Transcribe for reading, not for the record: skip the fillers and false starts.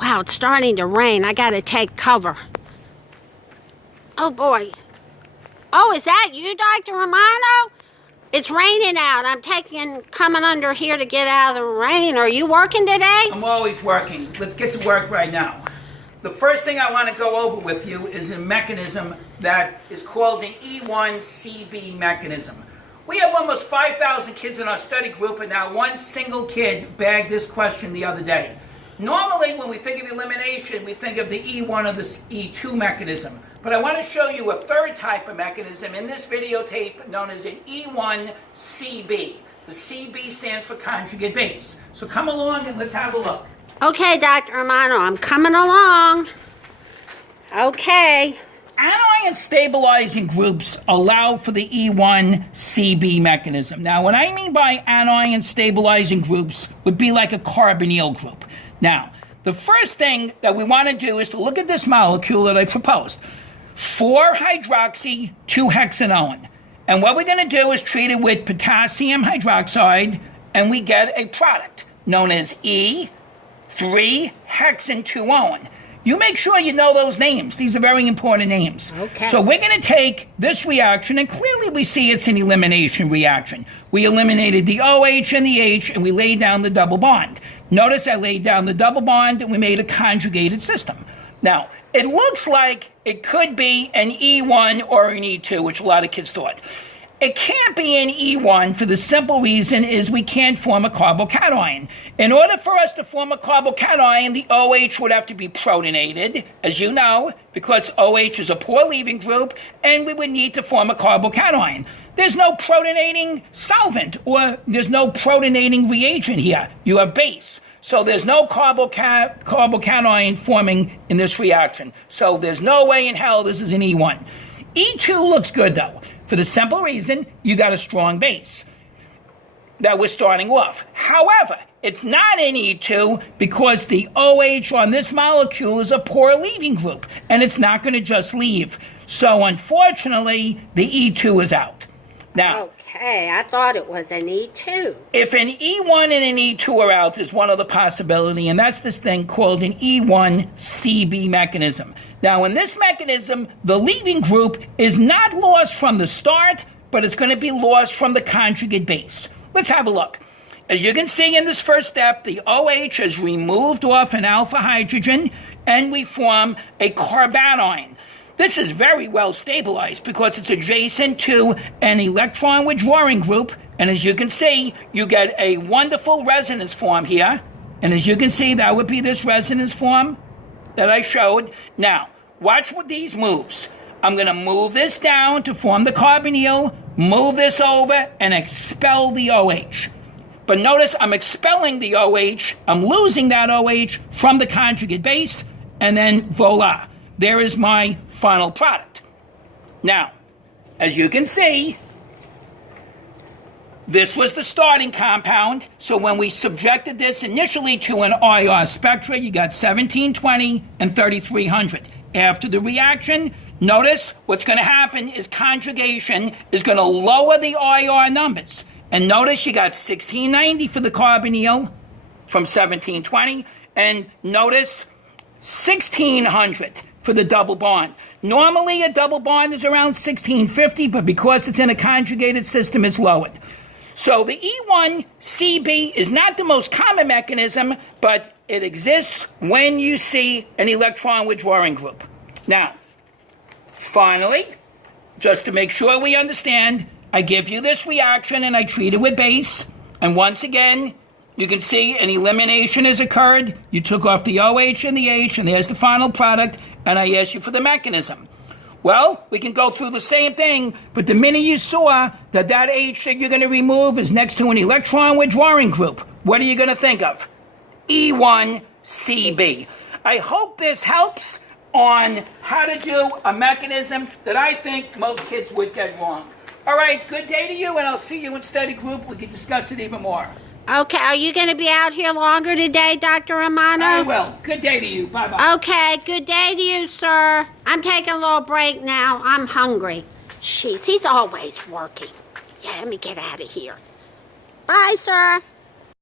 Wow, it's starting to rain. I gotta take cover. Oh boy. Oh, is that you, Dr. Romano? It's raining out. I'm coming under here to get out of the rain. Are you working today? I'm always working. Let's get to work right now. The first thing I want to go over with you is a mechanism that is called an E1CB mechanism. We have almost 5,000 kids in our study group, and not one single kid bagged this question the other day. Normally, when we think of elimination, we think of the E1 or the E2 mechanism. But I want to show you a third type of mechanism in this videotape known as an E1CB. The CB stands for conjugate base. So come along and let's have a look. Okay, Dr. Romano, I'm coming along. Okay. Anion stabilizing groups allow for the E1CB mechanism. Now, what I mean by anion stabilizing groups would be like a carbonyl group. Now, the first thing that we want to do is to look at this molecule that I proposed. 4-hydroxy-2-hexanoin. And what we're going to do is treat it with potassium hydroxide, and we get a product known as E3-hexan-2-on. You make sure you know those names. These are very important names. Okay. So we're going to take this reaction, and clearly we see it's an elimination reaction. We eliminated the OH and the H, and we laid down the double bond. Notice I laid down the double bond, and we made a conjugated system. Now, it looks like it could be an E1 or an E2, which a lot of kids thought. It can't be an E1 for the simple reason is we can't form a carbocation. In order for us to form a carbocation, the OH would have to be protonated, as you know, because OH is a poor leaving group, and we would need to form a carbocation. There's no protonating solvent, or there's no protonating reagent here. You have base. So there's no carbocation forming in this reaction. So there's no way in hell this is an E1. E2 looks good, though, for the simple reason you got a strong base that we're starting off. However, it's not an E2 because the OH on this molecule is a poor leaving group, and it's not going to just leave. So unfortunately, the E2 is out. Now, okay, I thought it was an E2. If an E1 and an E2 are out, there's one other possibility, and that's this thing called an E1CB mechanism. Now, in this mechanism, the leaving group is not lost from the start, but it's going to be lost from the conjugate base. Let's have a look. As you can see in this first step, the OH has removed off an alpha hydrogen, and we form a carbanion. This is very well stabilized because it's adjacent to an electron withdrawing group. And as you can see, you get a wonderful resonance form here. And as you can see, that would be this resonance form that I showed. Now, watch with these moves. I'm going to move this down to form the carbonyl, move this over, and expel the OH. But notice I'm expelling the OH. I'm losing that OH from the conjugate base. And then voila. There is my final product. Now, as you can see, this was the starting compound. So when we subjected this initially to an IR spectra, you got 1720 and 3300. After the reaction, notice what's going to happen is conjugation is going to lower the IR numbers. And notice you got 1690 for the carbonyl from 1720. And notice 1600 for the double bond. Normally, a double bond is around 1650, but because it's in a conjugated system, it's lowered. So the E1CB is not the most common mechanism, but it exists when you see an electron withdrawing group. Now, finally, just to make sure we understand, I give you this reaction and I treat it with base. And once again, you can see an elimination has occurred. You took off the OH and the H, and there's the final product, and I asked you for the mechanism. Well, we can go through the same thing, but the minute you saw that that H that you're going to remove is next to an electron withdrawing group, what are you going to think of? E1CB. I hope this helps on how to do a mechanism that I think most kids would get wrong. All right, good day to you, and I'll see you in study group. We can discuss it even more. Okay, are you going to be out here longer today, Dr. Romano? I will. Good day to you. Bye-bye. Okay, good day to you, sir. I'm taking a little break now. I'm hungry. Jeez, he's always working. Yeah, let me get out of here. Bye, sir.